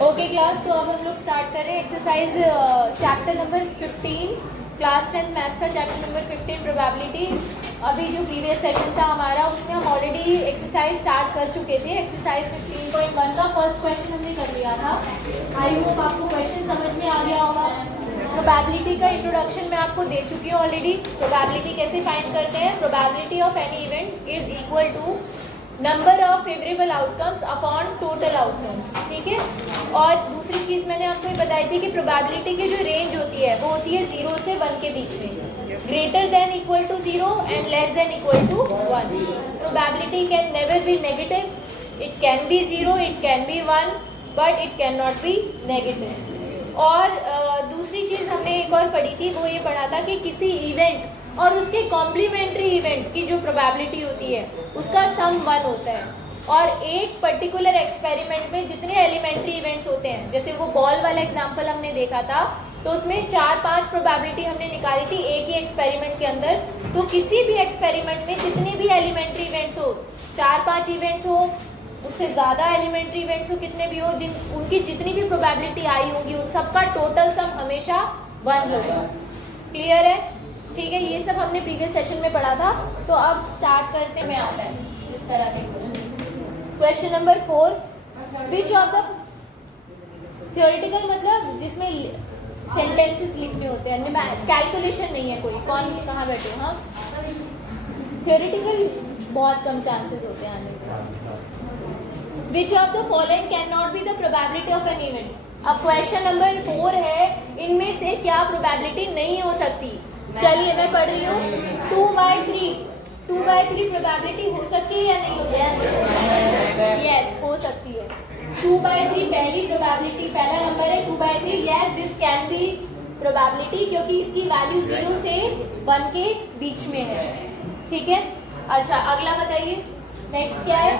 Okay class, तो अब हम लोग स्टार्ट करें exercise chapter number 15, class 10 maths का चैप्टर नंबर 15 प्रोबेबिलिटी। अभी जो प्रीवियस सेशन था हमारा उसमें हम ऑलरेडी एक्सरसाइज स्टार्ट कर चुके थे। एक्सरसाइज 15.1 का फर्स्ट क्वेश्चन हमने कर लिया था। आई होप आपको क्वेश्चन समझ में आ गया होगा। प्रोबेबिलिटी का इंट्रोडक्शन मैं आपको दे चुकी हूँ ऑलरेडी। प्रोबेबिलिटी कैसे फाइंड करते हैं? Probability of any event is equal to number of favourable outcomes upon total outcomes. ठीक है। और दूसरी चीज़ मैंने आपको ये बताई थी कि प्रोबेबिलिटी की जो रेंज होती है वो होती है 0 से 1 के बीच में, greater than equal to 0 and less than equal to 1। Probability can never be negative, it can be 0, it can be 1, but it can not be negative. और दूसरी चीज़ हमने एक और पढ़ी थी, वो ये पढ़ा था कि किसी इवेंट और उसके कॉम्प्लीमेंट्री इवेंट की जो प्रोबेबिलिटी होती है उसका सम 1 होता है। और एक पर्टिकुलर एक्सपेरिमेंट में जितने एलिमेंट्री इवेंट्स होते हैं, जैसे वो बॉल वाला एग्जांपल हमने देखा था, तो उसमें 4-5 प्रोबेबिलिटी हमने निकाली थी एक ही एक्सपेरिमेंट के अंदर। तो किसी भी एक्सपेरिमेंट में जितने भी एलिमेंट्री इवेंट्स हो, 4-5 इवेंट्स हो, उससे ज़्यादा एलिमेंट्री इवेंट्स हो, कितने भी हो, उनकी जितनी भी प्रोबेबिलिटी आई होगी उन सबका टोटल सम हमेशा 1 होगा। क्लियर है? ठीक है। ये सब हमने प्रीवियस सेशन में पढ़ा था। तो अब स्टार्ट करते में आता है इस तरह के question number 4, which of the theoretical, मतलब जिसमें सेंटेंसेस लिखने होते हैं, कैलकुलेशन नहीं है कोई। कौन कहाँ बैठे हो? हाँ, थ्योरेटिकल बहुत कम चांसेस होते हैं आने के। Which of the following can not be the probability of an event. अब क्वेश्चन नंबर 4 है, इनमें से क्या प्रोबेबिलिटी नहीं हो सकती? चलिए मैं पढ़ रही हूँ। 2/3 प्रोबेबिलिटी हो सकती है या नहीं हो सकती? यस, हो सकती है। 2/3 पहली प्रोबेबिलिटी, पहला नंबर है 2/3। Yes, this can be probability, क्योंकि इसकी वैल्यू 0 से 1 के बीच में है। ठीक है। अच्छा, अगला बताइए, नेक्स्ट क्या है?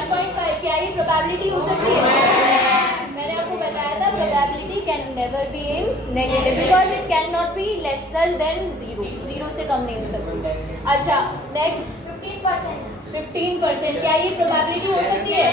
-1.5 क्या ये प्रोबेबिलिटी हो सकती है? मैंने आपको बताया था probability can never be in negative because it can not be lesser than 0, 0 से कम नहीं हो सकती। अच्छा, नेक्स्ट 15%। क्या ये प्रोबेबिलिटी हो सकती है?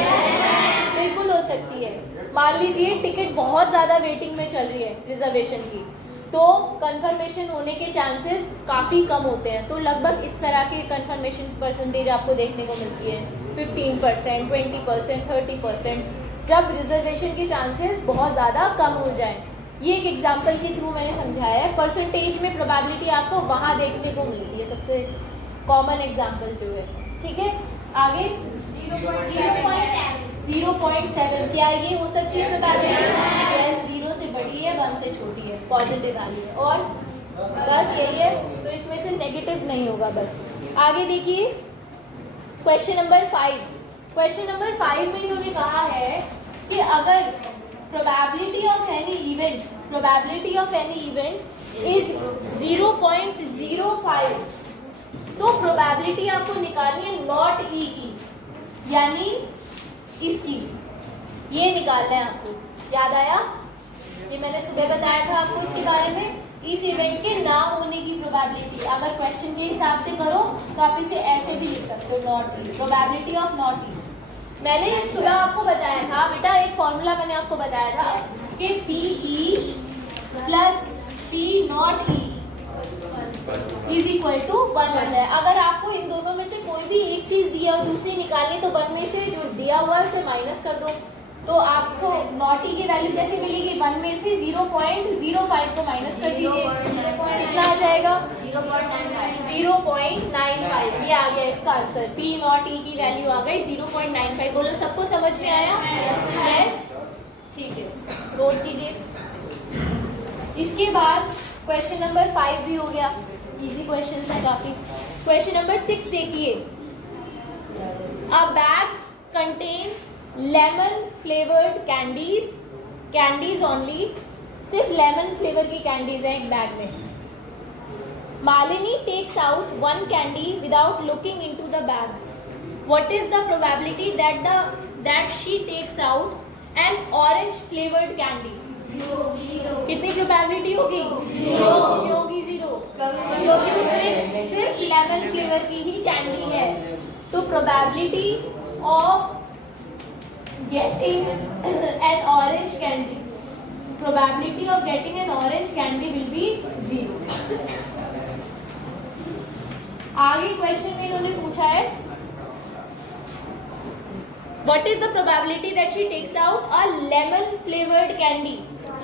बिल्कुल हो सकती है। मान लीजिए टिकट बहुत ज़्यादा वेटिंग में चल रही है रिजर्वेशन की, तो कंफर्मेशन होने के चांसेस काफ़ी कम होते हैं। तो लगभग इस तरह के कंफर्मेशन परसेंटेज आपको देखने को मिलती है, 15%, 20%, 30%, जब रिजर्वेशन के चांसेस बहुत ज़्यादा कम हो जाए। ये एक एग्जांपल के थ्रू मैंने समझाया है। परसेंटेज में प्रोबेबिलिटी आपको वहाँ देखने को मिलती है, सबसे कॉमन एग्जांपल जो है। ठीक है, आगे 0.7 क्या ये हो सकती है प्रोबेबिलिटी? यस, 0 से बड़ी है, 1 से छोटी है, पॉजिटिव वाली है। और बस यही है, तो इसमें से नेगेटिव नहीं होगा। बस आगे देखिए क्वेश्चन नंबर 5। क्वेश्चन नंबर 5 में इन्होंने कहा है कि अगर probability of any event is 0.05, तो प्रोबेबिलिटी आपको निकालनी है नॉट ई की, यानी इसकी, ये निकालना है आपको। याद आया? ये मैंने सुबह बताया था आपको इसके बारे में। इस इवेंट के ना होने की प्रोबेबिलिटी, अगर क्वेश्चन के हिसाब से करो तो आप इसे ऐसे भी लिख सकते हो, not E, probability of not E. मैंने सुबह आपको बताया था बेटा, एक फॉर्मूला मैंने आपको बताया था कि PE plus P not E is equal to 1 होता है। अगर आपको इन दोनों में से कोई भी एक चीज़ दिया और दूसरी निकालनी, तो 1 में से जो दिया हुआ है उसे माइनस कर दो, तो आपको नॉट ई की वैल्यू कैसे मिलेगी? 1 में से 0.05 को माइनस कर दीजिए, कितना आ जाएगा? 0.95। ये आ गया इसका आंसर। P नॉट ई की वैल्यू आ गई 0.95। बोलो, सबको समझ में आया? यस, ठीक है, नोट कीजिए। इसके बाद क्वेश्चन नंबर 5 भी हो गया, इजी क्वेश्चन है काफी। क्वेश्चन नंबर 6 देखिए, a bag contains lemon flavoured candies only. सिर्फ लेमन फ्लेवर की कैंडीज हैं एक बैग में। Malini takes out 1 candy without looking into the bag. What is the probability that she takes out an orange flavoured candy? कितनी probability होगी? 0 होगी, 0, क्योंकि उसमें सिर्फ लेमन फ्लेवर की ही कैंडी है। तो probability of getting an orange candy. Probability of getting an orange candy will be 0. आगे क्वेश्चन में इन्होंने पूछा है what is the probability that she takes out a lemon flavored candy.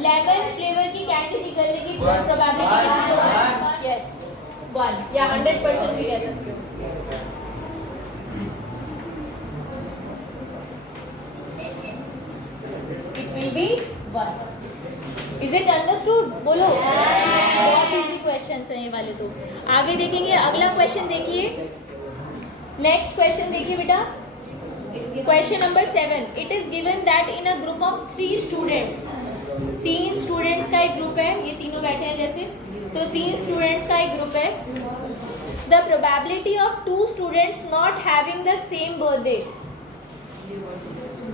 Lemon flavour की candy निकलने की प्रोबेबिलिटी कितनी होगी? यस 1 या 100% भी कह सकते हो. It will be 1. Is it understood? बोलो. बहुत इजी क्वेश्चंस हैं ये वाले. तो आगे देखेंगे. अगला क्वेश्चन देखिए. नेक्स्ट क्वेश्चन देखिए बेटा. Question number 7. It is given that in a group of 3 students. 3 students का एक ग्रुप है. ये तीनों बैठे हैं जैसे. तो 3 स्टूडेंट्स का एक ग्रुप है. The probability of 2 students not having the same birthday.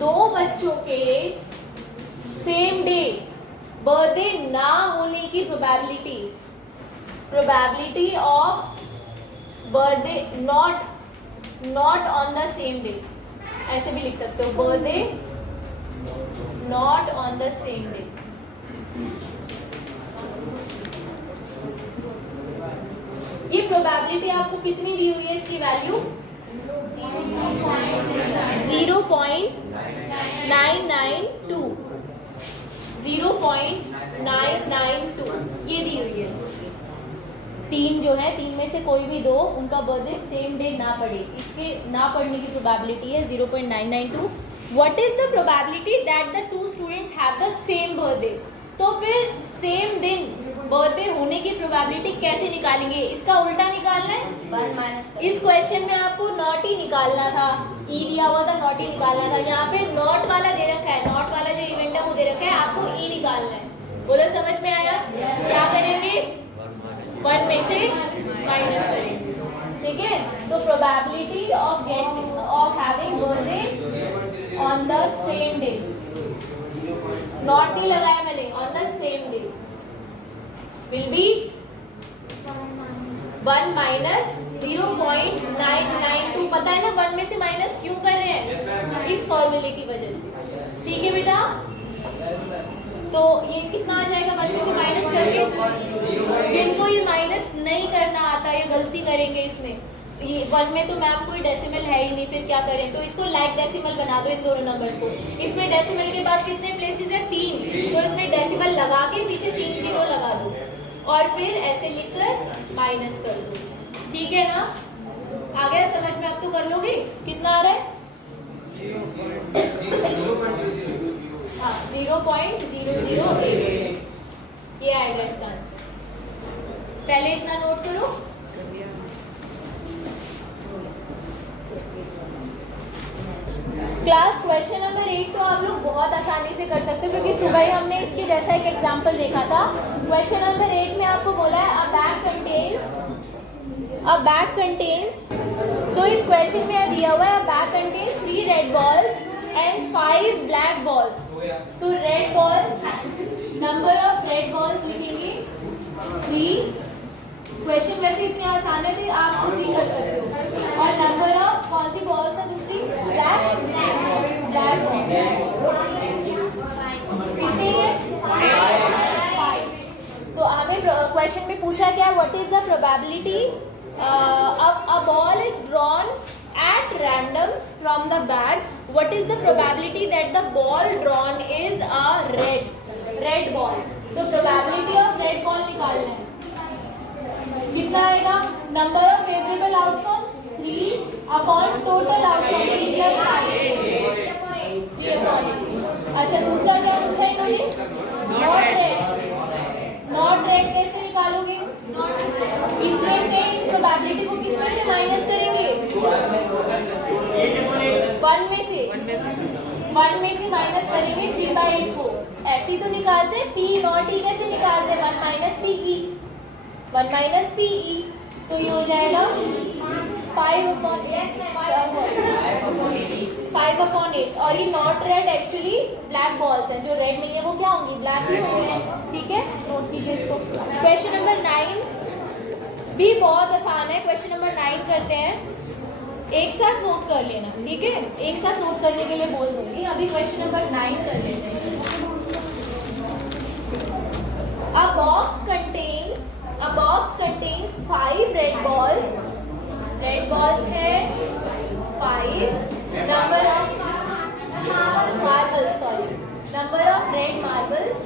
2 बच्चों के सेम डे बर्थडे ना होने की probability of birthday not on the same day. ऐसे भी लिख सकते हो. Birthday not on the same day. ये प्रोबेबिलिटी आपको कितनी दी हुई है? इसकी वैल्यू 0.992. 0.992 ये दी हुई है. 3 जो है, 3 में से कोई भी 2 उनका बर्थडे सेम डे ना पड़े. इसके ना पड़ने की प्रोबेबिलिटी है 0.992. What is the probability that the 2 students have the same birthday? तो फिर सेम दिन बर्थडे होने की प्रोबेबिलिटी कैसे निकालेंगे? इसका उल्टा निकालना है. इस क्वेश्चन में आपको नॉट ही निकालना था. ई दिया हुआ था, नॉट ही निकालना था. यहाँ पे नॉट वाला दे रखा है. नॉट वाला जो इवेंट है वो दे रखा है. आपको ई निकालना है. बोलो समझ में आया? क्या करेंगे? 1 में से माइनस करेंगे. ठीक है. तो probability of having birthday on the same day. Not ही लगाया मैंने. On the same day will be 1 minus 0.992. पता है ना 1 में से माइनस क्यों कर रहे हैं? इस फॉर्मूले की वजह से. ठीक है बेटा. तो ये कितना आ जाएगा 1 में से माइनस करके? जिनको ये माइनस नहीं करना आता या गलती करेंगे इसमें, ये 1 में तो मैम कोई डेसिमल है ही नहीं. फिर क्या करें? तो इसको लाइक डेसिमल बना दो इन दोनों नंबर्स को. इसमें डेसिमल के बाद कितने प्लेसेस है? 3. तो इसमें डेसिमल लगा के पीछे 3 0 लगा दो और फिर ऐसे लिखकर माइनस कर दो. ठीक है ना? आ गया समझ में? अब तो कर लोगे. कितना आ रहा है? 0.008. ये आएगा इसका आंसर. पहले इतना नोट करो. क्लास क्वेश्चन नंबर 8 तो आप लोग बहुत आसानी से कर सकते हो क्योंकि सुबह ही हमने इसके जैसा एक एग्जांपल देखा था. क्वेश्चन नंबर 8 में आपको बोला है अ बैग कंटेन्स. सो इस क्वेश्चन में दिया हुआ है a bag contains 3 red balls and 5 black balls. तो red balls, number of red balls लिखेंगे 3. क्वेश्चन वैसे इतने आसान है तो आप खुद ही कर सकते हो. और नंबर ऑफ कौन सी बॉल्स है? दूसरी ब्लैक बॉल. कितनी है? 5. तो हमें क्वेश्चन में पूछा क्या? What is the probability a ball is drawn at random from the bag. What is the probability that the ball drawn is a red ball? तो प्रोबेबिलिटी ऑफ रेड बॉल निकालना है. कितना आएगा? Number of favourable outcome 3 upon total outcome 3/8. अच्छा दूसरा क्या पूछा इन्होंने? नॉट रेड कैसे निकालोगे? इसमें से इस प्रोबेबिलिटी को किसमें से माइनस करेंगे? 1 में से माइनस करेंगे 3/8 को. ऐसे ही तो निकालते हैं. पी नॉट ई कैसे निकालते हैं? 1 माइनस पी ई. तो ये हो जाएगा 5/8. और ये not red actually black balls हैं. जो रेड नहीं है वो क्या होंगी? ब्लैक ही होंगी. ठीक है, नोट कीजिए इसको. क्वेश्चन नंबर 9 भी बहुत आसान है. क्वेश्चन नंबर 9 करते हैं. एक साथ नोट कर लेना, ठीक है? एक साथ नोट करने के लिए बोल दूंगी। अभी क्वेश्चन नंबर 9 कर लेते हैं। A box contains 5 red balls. Red balls है 5. Number of marbles, sorry. Number of red marbles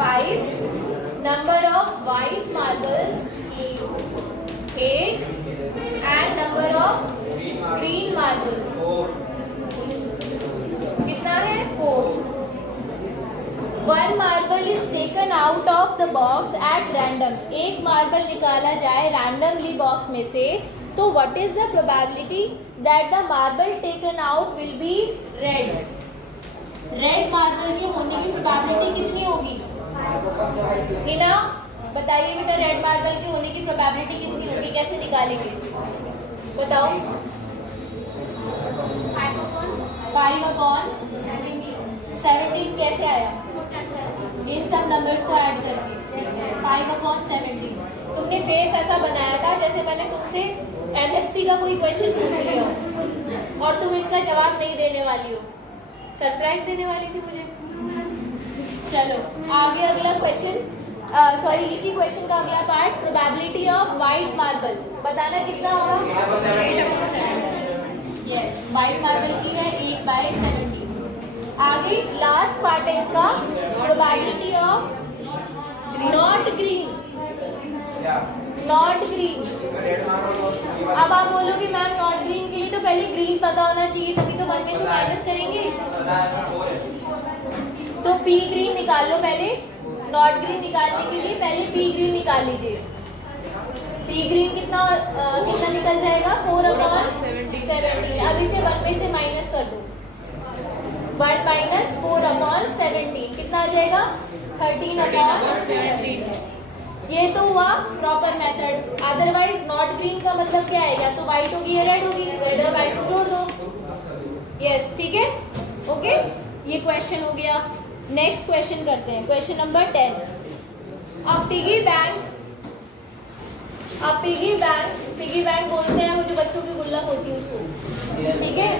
5. Number of white marbles 8. And number of green marbles 4. कितना है? 4. One marble is taken out of the box at random. एक marble निकाला जाए randomly box में से, तो what is the probability that the marble taken out will be red? Red marble के होने की प्रोबेबिलिटी कितनी होगी? हिना बताइए बेटा, रेड मार्बल के होने की प्रोबेबिलिटी कितनी होगी? कैसे निकालेंगे बताओ? 5/17 कैसे आया? इन सब नंबर्स को ऐड करके 5/17। तुमने फेस ऐसा बनाया था जैसे मैंने तुमसे एमएससी का कोई क्वेश्चन पूछ लिया हो और तुम इसका जवाब नहीं देने वाली हो। सरप्राइज देने वाली थी मुझे। चलो आगे अगला क्वेश्चन, सॉरी इसी क्वेश्चन का अगला part, probability of white marble. बताना कितना होगा? यस, वाइट मार्बल की है 8/17। आगे लास्ट पार्ट है इसका, probability of not green. Not green, अब आप बोलोगे मैम नॉट ग्रीन के लिए तो पहले ग्रीन पता होना चाहिए, तभी तो 1 में से माइनस करेंगे। तो पी ग्रीन निकाल लो पहले। नॉट ग्रीन निकालने के लिए पहले पी ग्रीन निकाल लीजिए। पी ग्रीन कितना निकल जाएगा? 4/17। अब इसे 1 में से माइनस कर दो। 1 - 4/17 कितना आ जाएगा? 13/17। ये तो हुआ proper method. Otherwise not green का मतलब क्या है? या तो व्हाइट होगी या रेड होगी। रेड और व्हाइट को जोड़ दो। यस, ठीक है, ओके। ये क्वेश्चन हो गया। नेक्स्ट क्वेश्चन करते हैं, क्वेश्चन नंबर 10। अब पिगी बैंक बोलते हैं वो जो बच्चों की गुल्लक होती है उसको, ठीक है।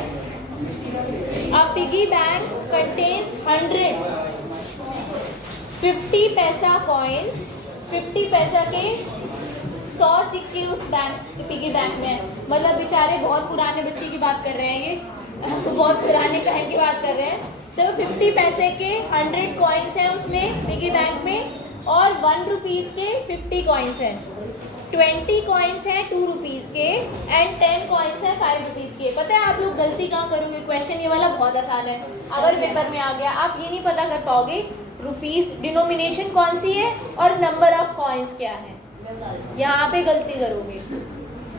अब पिगी बैंक कंटेन्स 100 50 पैसा कॉइन्स। 50 पैसा के 100 सिक्के उस पिगी बैंक में। मतलब बेचारे बहुत पुराने बच्चे की बात कर रहे हैं, ये तो बहुत पुराने टाइम की बात कर रहे हैं। तो 50 पैसे के 100 कॉइन्स हैं उसमें पिगी बैंक में, और 1 रुपीज़ के 50 कॉइन्स हैं। 20 कॉइन्स हैं 2 रुपीज़ के, एंड 10 कॉइन्स हैं 5 रुपीज़ के। पता है आप लोग गलती कहाँ करोगे? क्वेश्चन ये वाला बहुत आसान है। अगर पेपर में आ गया आप ये नहीं पता कर पाओगे रुपीज़ डिनोमिनेशन कौन सी है और नंबर ऑफ कॉइन्स क्या है, यहाँ पे गलती करोगे।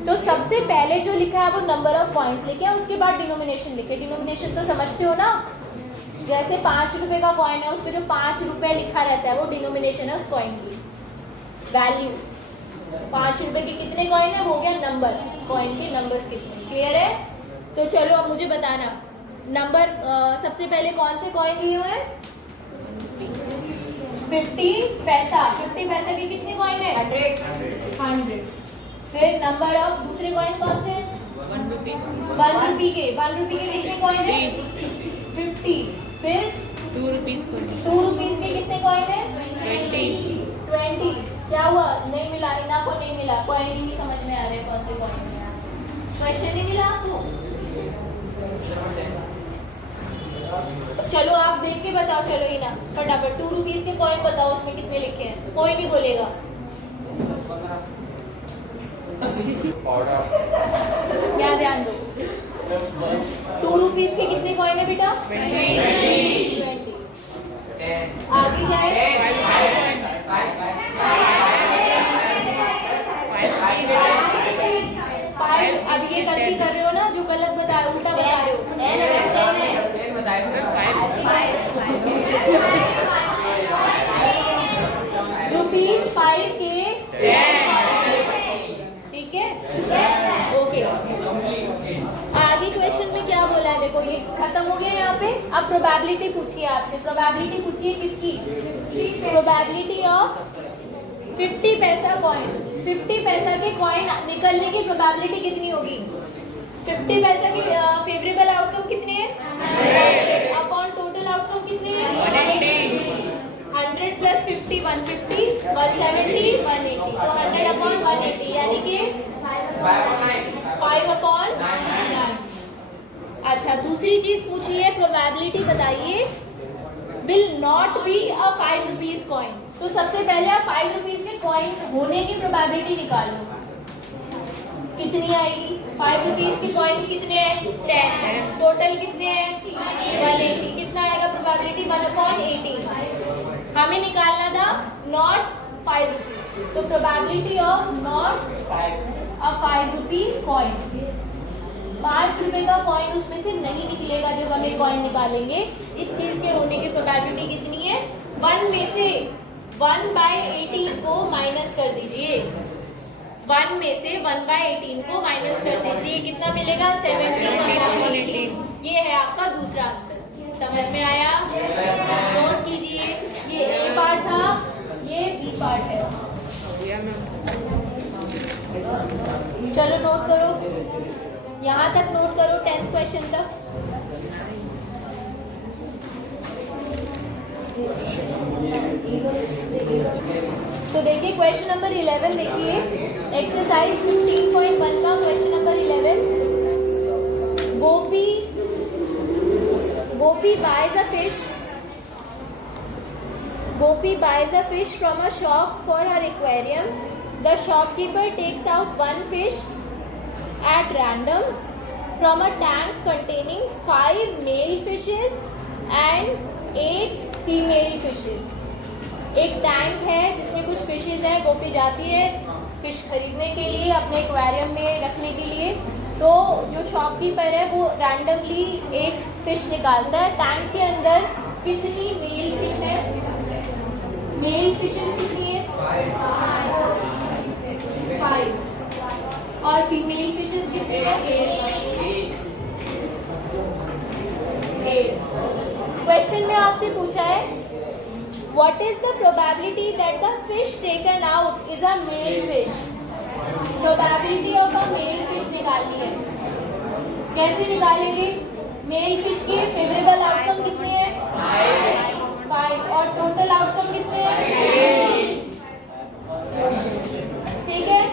तो सबसे पहले जो लिखा है वो नंबर ऑफ कॉइन्स लिखे हैं, उसके बाद डिनोमिनेशन लिखे। डिनोमिनेशन तो समझते हो ना, जैसे 5 रुपए का कॉइन है उस पर जो 5 रुपए लिखा रहता है वो डिनोमिनेशन है उस कॉइन की वैल्यू। 5 रुपए के कितने कॉइन है? वो गया नंबर, कॉइन के नंबर्स कितने। क्लियर है? तो चलो अब मुझे बताना नंबर। सबसे पहले कौन से कॉइन लिए हुए हैं? 50 पैसा। 50 पैसा के कितने कॉइन है? 100। फिर नंबर ऑफ दूसरे कॉइन कौन से? 1 रुपी के। 1 रुपी के कितने कॉइन है? 50। फिर 2 रुपीज़ के कितने कॉइन है? 20। क्या हुआ? नहीं मिला, इना को नहीं मिला। कॉइन ही नहीं समझ में आ रहे कौन से कॉइन है। क्वेश्चन नहीं मिला आपको? चलो आप देख के बताओ। चलो इना फटाफट 2 रुपीज़ के कॉइन बताओ, उसमें कितने लिखे हैं? कोई नहीं बोलेगा। क्या ध्यान दो। 2 रुपीज़ के कितने कॉइन है बेटा? 20। आगे क्या है? 5। अब ये गलती कर रहे हो ना, जो गलत बता रहे हो, उल्टा बता रहे हो। ₹5 के 10। ठीक है, ओके। आगे क्वेश्चन में क्या बोला है देखो, ये खत्म हो गया यहाँ पे। अब प्रोबेबिलिटी पूछिए आपसे। प्रोबेबिलिटी पूछिए किसकी? प्रोबेबिलिटी ऑफ 50 पैसा कॉइन। 50 पैसा के कॉइन निकलने की प्रोबेबिलिटी कितनी होगी? 50 पैसा की फेवरेबल आउटकम कितने हैं? अपॉन टोटल आउटकम कितने हैं? 100 प्लस 50 150 170 180, तो 100 अपॉन 180 यानी कि 5 अपॉन 9। अच्छा, दूसरी चीज पूछी है, प्रोबेबिलिटी बताइए will not be a 5 rupees coin. तो सबसे पहले आप 5 रुपीज के कॉइन होने की प्रोबेबिलिटी निकाल लो, कितनी आएगी? 5 रुपीज के कॉइन कितने हैं? 10। टोटल कितने हैं? 180। कितना आएगा प्रोबेबिलिटी? 1/80। हमें निकालना था नॉट 5 रुपीज, तो probability of not a 5 rupee coin, 5 रुपए का कॉइन उसमें से नहीं निकलेगा जब हमें कॉइन निकालेंगे। इस चीज के होने की प्रोबेबिलिटी कितनी है? 1 में से 1/18 को माइनस कर दीजिए, 1 में से 1/18 को माइनस कर दीजिए, कितना मिलेगा? 70/18। ये है आपका दूसरा आंसर। समझ में आया? नोट कीजिए, ये ए पार्ट था, ये बी पार्ट है। चलो नोट करो, यहाँ तक नोट करो, 10th क्वेश्चन तक। तो देखिए क्वेश्चन नंबर 11 देखिए, एक्सरसाइज 15.1 का question number 11। Gopi buys a fish. Gopi buys a fish from a shop for her aquarium. The shopkeeper takes out one fish at random from a tank containing 5 male fishes and 8 female fishes. एक tank है जिसमें कुछ fishes है, गोपी जाती है fish खरीदने के लिए अपने एक्वेरियम में रखने के लिए। तो जो शॉपकीपर है वो रैंडमली एक फिश निकालता है। टैंक के अंदर कितनी मेल फिश है? मेल फिशेस कितनी है? 5। और फीमेल फिशेस कितनी है? 8। क्वेश्चन में आपसे पूछा है what is the probability that the fish taken out is a male fish? probability of a male fish निकालनी है। कैसे निकालेंगे? मेल फिश के फेवरेबल आउटकम कितने हैं? 5। और टोटल आउटकम कितने हैं? ठीक है,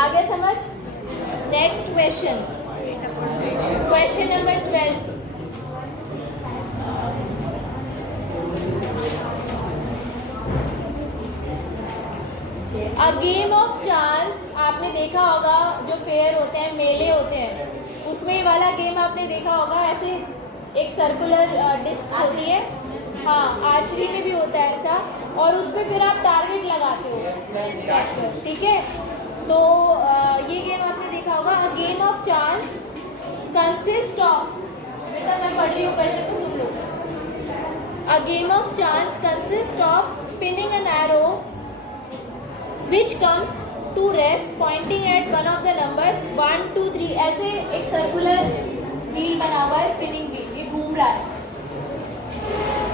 आगे समझ। Next question, question number 12। A game of chance, आपने देखा होगा जो फेयर होते हैं, मेले होते हैं, उसमें ये वाला गेम आपने देखा होगा। ऐसे एक सर्कुलर डिस्क होती है, हाँ आर्चरी में भी होता है ऐसा, और उस पर फिर आप टारगेट लगाते हो, ठीक है। तो ये गेम आपने देखा होगा। A game of chance consist of, बेटा मैं पढ़ रही हूँ क्वेश्चन को सुन लो। A game of chance consist of spinning an arrow which comes to rest pointing at one of the numbers 1 2 3। ऐसे एक सर्कुलर व्हील बना हुआ है, स्पिनिंग व्हील, ये घूम रहा है।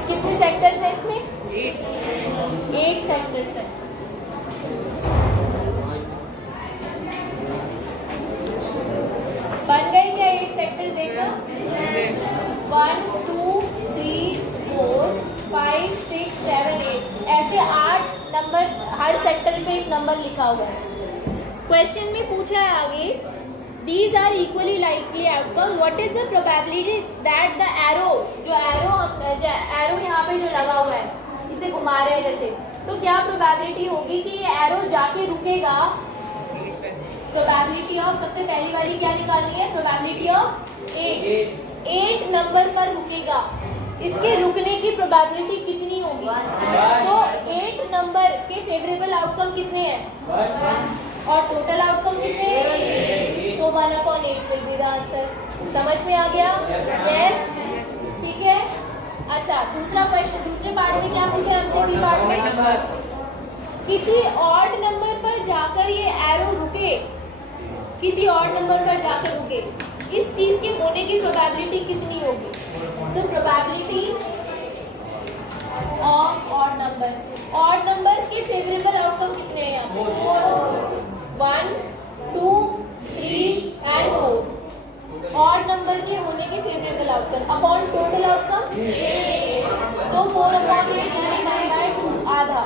कितने सेक्टर्स है इसमें? 8 सेक्टर्स है। बन गई क्या 8 सेक्टर्स? देखो 1 2 3 4 5 6 7 8, ऐसे 8 नंबर, हर सेक्टर पे एक नंबर लिखा हुआ है। क्वेश्चन में पूछा है आगे, these are equally likely outcome, what is the probability that the arrow, जो एरो यहाँ पे जो लगा हुआ है इसे घुमा रहे हैं जैसे, तो क्या प्रोबेबिलिटी होगी कि ये एरो जाके रुकेगा? प्रोबेबिलिटी ऑफ, सबसे पहली वाली क्या निकालनी है? प्रोबेबिलिटी ऑफ 8 नंबर पर रुकेगा। इसके रुकने की प्रोबेबिलिटी कितनी होगी? तो 8 नंबर के फेवरेबल आउटकम कितने हैं और टोटल आउटकम कितने हैं? तो 1/8 विल बी द आंसर। समझ में आ गया? यस, ठीक है। अच्छा, दूसरा क्वेश्चन, दूसरे पार्ट में क्या पूछा हमसे? बी पार्ट में किसी ऑड नंबर पर जाकर ये एरो रुके, किसी ऑड नंबर पर जाकर रुके, इस चीज के होने की प्रोबेबिलिटी कितनी होगी? तो probability of odd number. Odd numbers के फेवरेबल आउटकम कितने हैं यहाँ? 1, 2, 3 एंड 4। ऑड नंबर के होने के favourable outcome upon total outcome तो 4/8 यानी 1/2 आधा।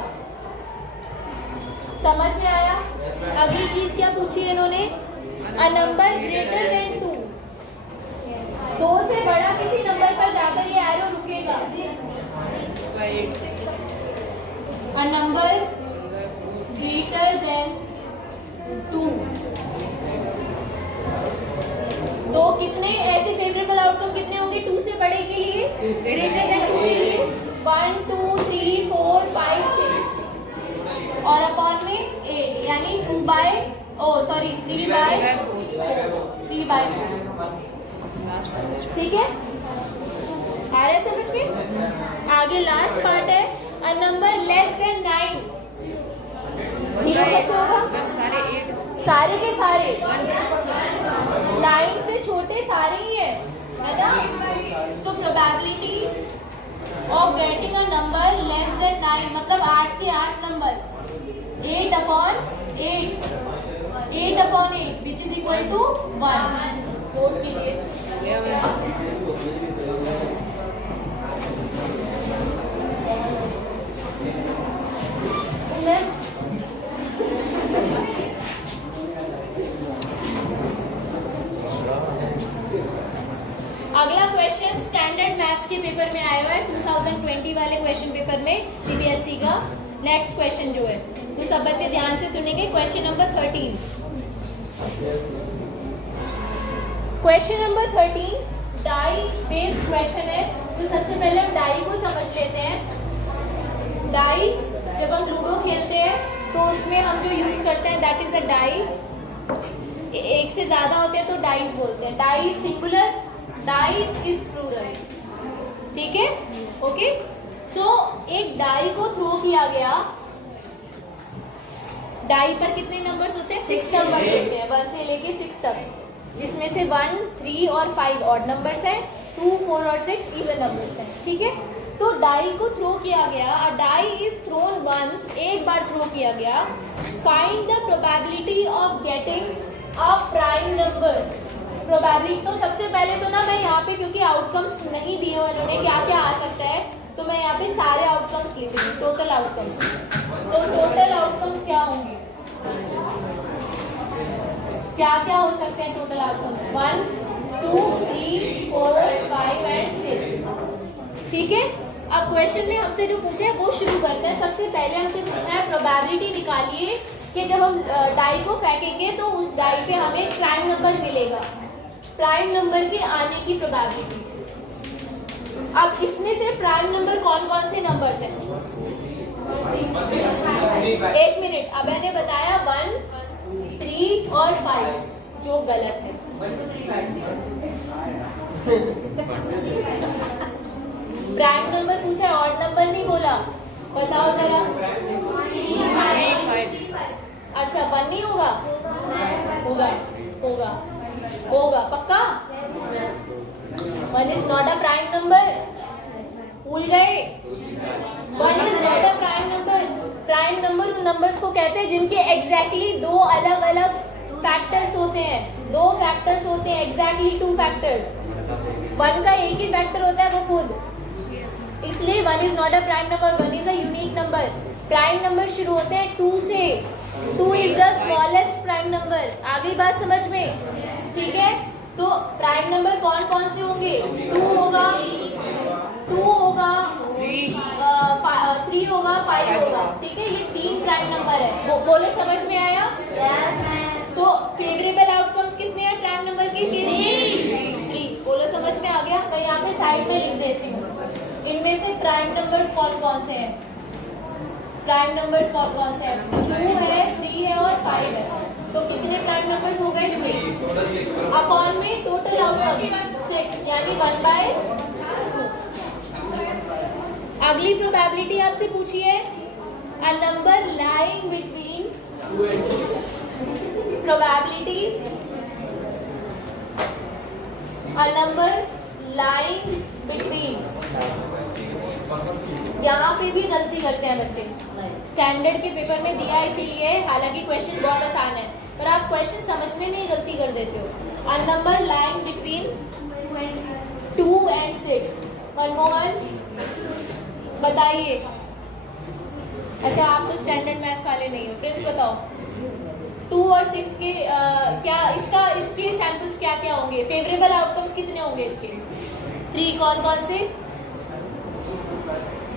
समझ में आया? अगली चीज क्या पूछी है इन्होंने? A number greater than 2। 2 से बड़ा किसी नंबर पर जाकर ये एरो रुकेगा। A number greater than 2। तो कितने ऐसे फेवरेबल आउटकम कितने होंगे 2 से बड़े के लिए? ग्रेटर देन 2 के लिए 1, 2, 3, 4, 5, 6 और अपॉन में 8 यानी 3/4। ठीक है, आ रहा है समझ में? आगे लास्ट पार्ट है अ नंबर लेस देन 9। 0 कैसे होगा? सारे के सारे 9 से छोटे सारे ही है ना? तो probability of getting a number less than 9 मतलब 8 के 8 number 8/8 which is equal to 1। Note कीजिए। अगला क्वेश्चन स्टैंडर्ड मैथ्स के पेपर में आया हुआ है 2020 वाले क्वेश्चन पेपर में सीबीएसई का। नेक्स्ट क्वेश्चन जो है तो सब बच्चे ध्यान से सुनेंगे। Question number 13। Question number 13 die based question है। तो सबसे पहले हम डाई को समझ लेते हैं। डाई जब हम लूडो खेलते हैं तो उसमें हम जो यूज करते हैं दैट इज अ डाई। एक से ज्यादा होते हैं तो डाइस बोलते हैं। Die singular, dice is plural. ठीक है, ओके। सो एक डाई को थ्रो किया गया। डाई पर कितने नंबर्स होते हैं? 6 नंबर्स होते हैं 1 से लेके 6 तक, जिसमें से 1, 3 और 5 ऑड नंबर्स हैं, 2, 4 और 6 इवन नंबर्स हैं। ठीक है, तो डाई को थ्रो किया गया। अ डाई इज थ्रोन वंस, एक बार थ्रो किया गया। Find the probability of getting a prime number. Probability तो सबसे पहले तो ना मैं यहाँ पे क्योंकि आउटकम्स नहीं दिए हुए उन्होंने क्या क्या आ सकता है तो मैं यहाँ पे सारे आउटकम्स लिख रही हूँ। टोटल आउटकम्स, तो टोटल आउटकम्स क्या होंगे? क्या क्या हो सकते हैं टोटल आउटकम्स? 1, 2, 3, 4, 5 एंड 6। ठीक है, अब क्वेश्चन में हमसे जो पूछा है वो शुरू करते हैं। सबसे पहले हमसे पूछा है प्रोबेबिलिटी निकालिए कि जब हम डाई को फेंकेंगे तो उस डाई पे हमें प्राइम नंबर मिलेगा। प्राइम नंबर के आने की प्रोबेबिलिटी। अब इसमें से प्राइम नंबर कौन कौन से नंबर्स हैं? 1 मिनट, अब मैंने बताया 1, 3 और 5 जो गलत है। प्राइम नंबर पूछा है, ऑड नंबर नहीं बोला। बताओ जरा। अच्छा 1 नहीं होगा? होगा पक्का? 1 is not a prime number. भूल गए? 1 is not a prime number. Prime number उन नंबर्स को कहते हैं जिनके एग्जैक्टली 2 अलग अलग फैक्टर्स होते हैं। 2 फैक्टर्स होते हैं, एग्जैक्टली 2 फैक्टर्स। 1 का एक ही फैक्टर होता है वो खुद, इसलिए 1 is not a prime number. 1 is a unique number. Prime number शुरू होते हैं 2 से। 2 is the smallest prime number. आगे बात समझ में? ठीक है, तो प्राइम नंबर कौन कौन से होंगे? 2 होगा, 3 होगा, 5 होगा। ठीक है, ये 3 प्राइम नंबर है। बोलो समझ में आया? तो फेवरेबल आउटकम्स कितने हैं प्राइम नंबर के? 3। बोलो समझ में आ गया? मैं यहाँ पे साइड में लिख देती हूँ। इनमें से प्राइम नंबर्स कौन कौन से हैं? प्राइम नंबर्स कौन कौन से हैं? 2 है, 3 है और 5 है। तो कितने प्राइम नंबर्स हो गए? 2। अपॉन में टोटल आउटकम 6 यानी 1/2। अगली प्रोबेबिलिटी आपसे पूछी है a number lying between probability a number lying between यहाँ पे भी गलती करते हैं बच्चे, स्टैंडर्ड के पेपर में दिया इसीलिए, हालांकि क्वेश्चन बहुत आसान है पर आप क्वेश्चन समझने में ही गलती कर देते हो। A number lying between 2 and 6, Manmohan बताइए। अच्छा आप तो स्टैंडर्ड मैथ्स वाले नहीं हो, प्रिंस बताओ 2 और 6 के क्या इसके सैम्पल्स क्या क्या होंगे, फेवरेबल आउटकम्स कितने होंगे इसके? 3 कौन कौन से?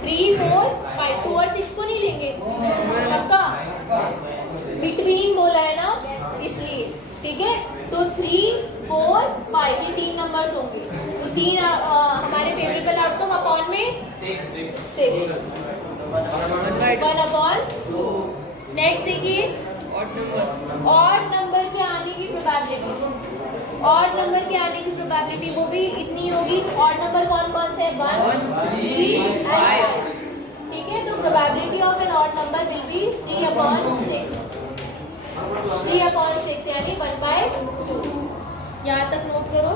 3, 4, 5। 2 और 6 को नहीं लेंगे पक्का? बिटवीन बोला है ना इसलिए, ठीक है। तो 3, 4, 5 ये 3 नंबर्स होंगे, तो 3 हमारे फेवरेबल आउटकम अपॉन में 6 1/2। नेक्स्ट देखिए ऑड नंबर के आने की प्रोबेबिलिटी, ऑड नंबर के आने की प्रोबेबिलिटी वो भी इतनी होगी। ऑड नंबर कौन कौन से? 1, 3, 5, ठीक है। तो probability of an odd number will be 3/6, 3/6 यानी 1/2। यहाँ तक नोट करो।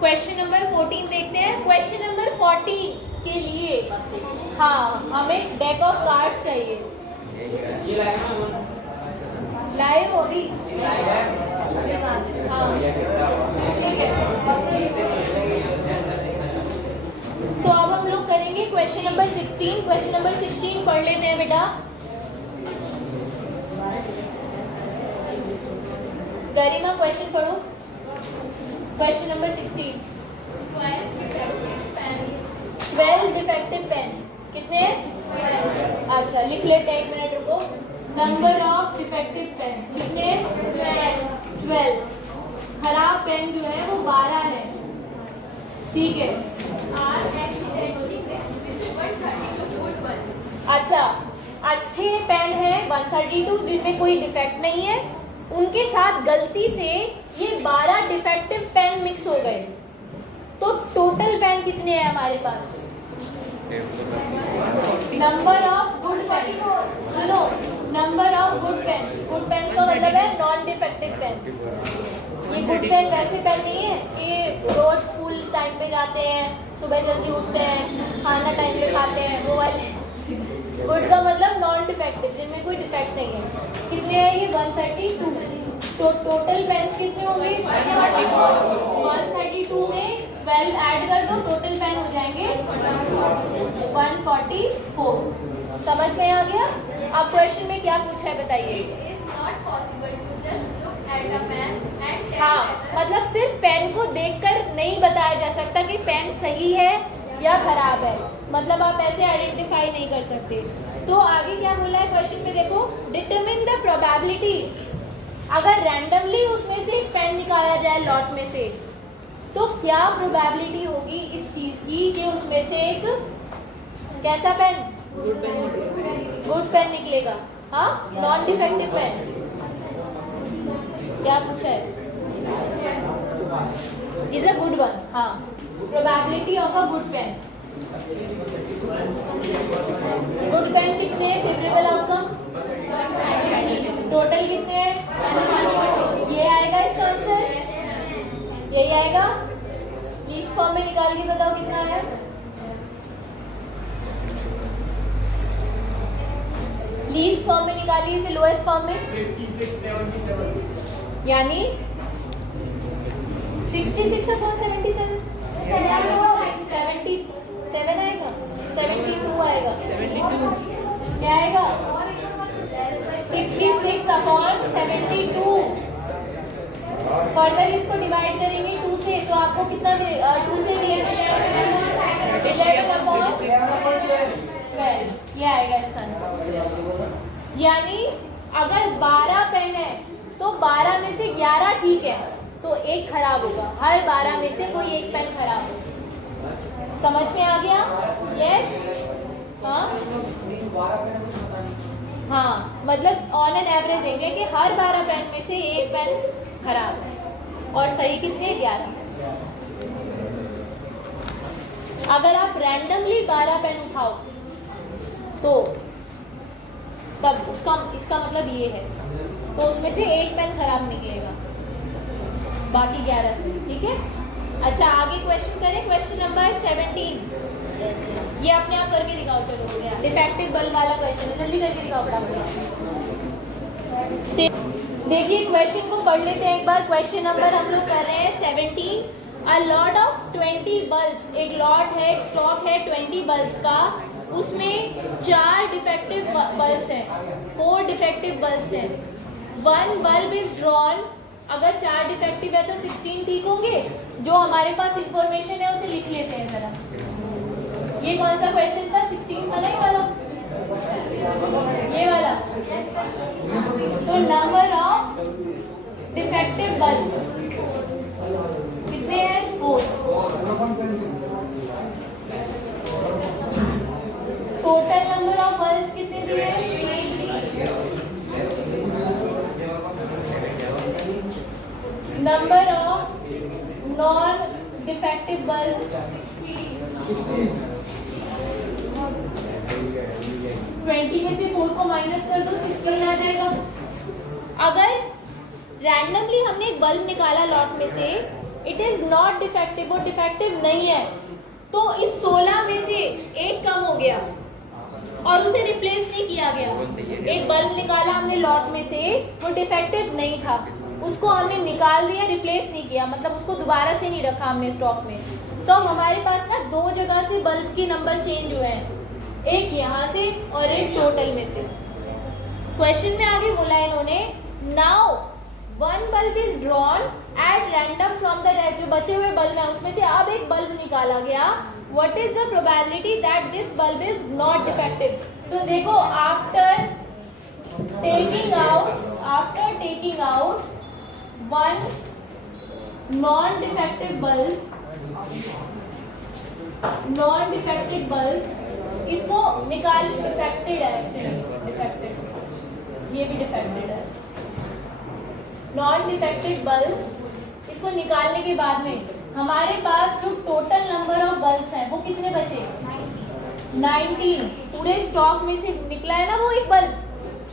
क्वेश्चन नंबर 14 देखते हैं। क्वेश्चन नंबर 14 के लिए हाँ हमें डेक ऑफ कार्ड्स चाहिए। लाइव हो भी हाँ ठीक है। सो अब हम लोग करेंगे क्वेश्चन नंबर 16। क्वेश्चन नंबर 16 पढ़ लेते हैं बेटा। गरिमा क्वेश्चन पढ़ो। Question number 16। 12 डिफेक्टिव पेन्स कितने? अच्छा लिख लेते हैं, 1 मिनट रुको। नंबर ऑफ डिफेक्टिव पेन्स कितने? 12। खराब पेन जो है वो 12 है, ठीक है। अच्छा अच्छे पेन है 132 जिनमें कोई डिफेक्ट नहीं है, उनके साथ गलती से ये 12 डिफेक्टिव पेन मिक्स हो गए, तो टोटल पेन कितने हैं हमारे पास? नंबर ऑफ गुड पेन, सुनो, number of good pen. Good pen का मतलब है नॉन डिफेक्टिव पेन। ये गुड पेन वैसे पेन नहीं है कि रोज स्कूल टाइम पे जाते हैं, सुबह जल्दी उठते हैं, खाना टाइम पे खाते हैं, वो वाले। गुड का मतलब नॉन डिफेक्टिव, जिनमें कोई डिफेक्ट नहीं है। कितने हैं ये? 132। तो टोटल पेन्स कितने होंगे? 132 में 12 ऐड कर दो, टोटल पेन हो जाएंगे 144। समझ में आ गया? अब क्वेश्चन में क्या पूछा है बताइए। हाँ मतलब सिर्फ पेन को देखकर नहीं बताया जा सकता कि पेन सही है या खराब है, मतलब आप ऐसे आइडेंटिफाई नहीं कर सकते। तो आगे क्या बोला है क्वेश्चन में देखो, डिटरमिन द प्रोबेबिलिटी। अगर रैंडमली उसमें से एक पेन निकाला जाए लॉट में से, तो क्या प्रोबेबिलिटी होगी इस चीज की कि उसमें से एक कैसा पेन? गुड पेन निकलेगा। हाँ नॉन डिफेक्टिव पेन। क्या पूछा है? Is a good one. हाँ probability of a good pen. Good pen कितने हैं? फेवरेबल आउटकम टोटल कितने हैं? ये आएगा इसका आंसर, यही आएगा। लीस्ट फॉर्म में निकाल के बताओ कितना है। लीस्ट फॉर्म में निकालिए इसे, लोएस्ट फॉर्म में 56, यानी 66/77 77 आएगा, 72 आएगा, 72 क्या आएगा? 66/72। फर्दर इसको डिवाइड करेंगे 2 से, तो आपको कितना मिलेगा? 2 से मिलेगा 11/12, ये आएगा इसका आंसर। यानी अगर 12 पेन है तो 12 में से 11 ठीक है, तो एक खराब होगा। हर 12 में से कोई एक पेन खराब होगा। समझ में आ गया? यस। हाँ हाँ मतलब ऑन एन एवरेज देंगे कि हर 12 पेन में से एक पेन खराब है, और सही कितने? 11। अगर आप रैंडमली 12 पेन उठाओ तो तब इसका मतलब ये है, तो उसमें से एक पेन खराब निकलेगा, बाकी 11 से, ठीक है। अच्छा आगे क्वेश्चन करें, क्वेश्चन नंबर 17। ये अपने आप करके दिखाओ, चलो हो गया। डिफेक्टिव बल्ब वाला क्वेश्चन है, जल्दी करके दिखाओ फटाफट। देखिए क्वेश्चन को पढ़ लेते हैं एक बार। क्वेश्चन नंबर हम लोग कर रहे हैं 17। अ लॉट ऑफ 20 बल्ब्स, एक लॉट है, एक स्टॉक है 20 बल्ब्स का, उसमें 4 डिफेक्टिव बल्ब्स हैं, 4 डिफेक्टिव बल्ब्स हैं। 1 बल्ब इज ड्रॉन। अगर 4 डिफेक्टिव है तो 16 ठीक होंगे। जो हमारे पास इंफॉर्मेशन है उसे लिख लेते हैं जरा। ये कौन सा क्वेश्चन था? 16 था ना ये वाला, ये वाला। तो नंबर ऑफ डिफेक्टिव बल्ब कितने हैं? 4। टोटल नंबर ऑफ बल्ब कितने दिए? Number of non defective bulb 20 में से 4 को माइनस कर दो, 16 आ जाएगा। अगर रैंडमली हमने एक बल्ब निकाला लॉट में से, इट इज नॉट डिफेक्टिव, वो डिफेक्टिव नहीं है, तो इस 16 में से एक कम हो गया और उसे रिप्लेस नहीं किया गया। एक बल्ब निकाला हमने लॉट में से, वो डिफेक्टिव नहीं था, उसको हमने निकाल दिया, रिप्लेस नहीं किया, मतलब उसको दोबारा से नहीं रखा हमने स्टॉक में। तो हमारे पास ना 2 जगह से बल्ब के नंबर चेंज हुए हैं, एक यहाँ से और एक टोटल में से। क्वेश्चन में आगे बोला है इन्होंने, now 1 bulb is drawn at random from the rest. जो बचे हुए बल्ब हैं उसमें से अब एक बल्ब निकाला गया। What is the probability that this bulb is not defective? तो देखो after taking out 1 non defective bulb, इसको निकाल, डिफेक्टेड है एक्चुअली, डिफेक्टेड, ये भी डिफेक्टेड है। नॉन डिफेक्टेड बल्ब, इसको निकालने के बाद में हमारे पास जो टोटल नंबर ऑफ बल्ब्स हैं वो कितने बचे? 19। पूरे स्टॉक में से निकला है ना वो एक बल्ब,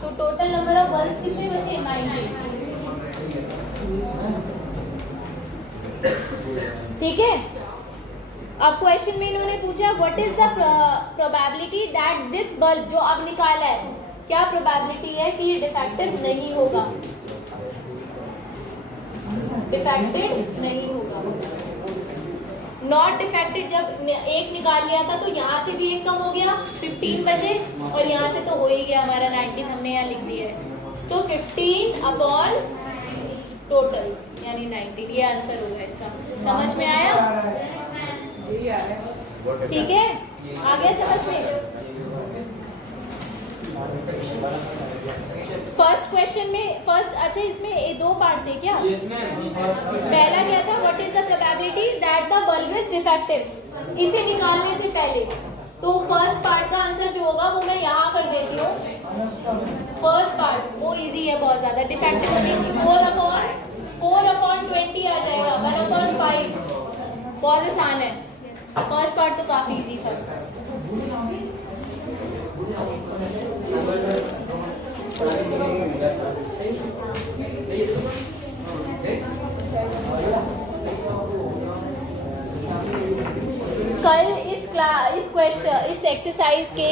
तो टोटल नंबर ऑफ बल्ब्स कितने बचे? 19। ठीक है। अब क्वेश्चन में इन्होंने पूछा what is the probability that this bulb, जो अब निकाला है, क्या प्रोबेबिलिटी है कि ये डिफेक्टिव नहीं होगा? डिफेक्टेड नहीं होगा। नॉट डिफेक्टेड जब एक निकाल लिया था तो यहाँ से भी एक कम हो गया, 15 बचे, और यहाँ से तो हो ही गया हमारा 19, हमने यहाँ लिख दिया है। तो 15 अपॉन टोटल यानी 19, ये आंसर होगा इसका। समझ में आया? ठीक है, आ गया समझ में? फर्स्ट क्वेश्चन में अच्छा इसमें 2 पार्ट थे क्या? पहला क्या था? What is the probability that the bulb is defective, इसे निकालने से पहले। तो फर्स्ट पार्ट का आंसर जो होगा वो मैं यहाँ कर देती हूँ। फर्स्ट पार्ट वो इजी है बहुत ज्यादा, डिफेक्टिव होने की 4 अपॉन 20 आ जाएगा, 1 अपॉन 5, बहुत आसान है। फर्स्ट पार्ट तो काफी इजी था। कल इस एक्सरसाइज के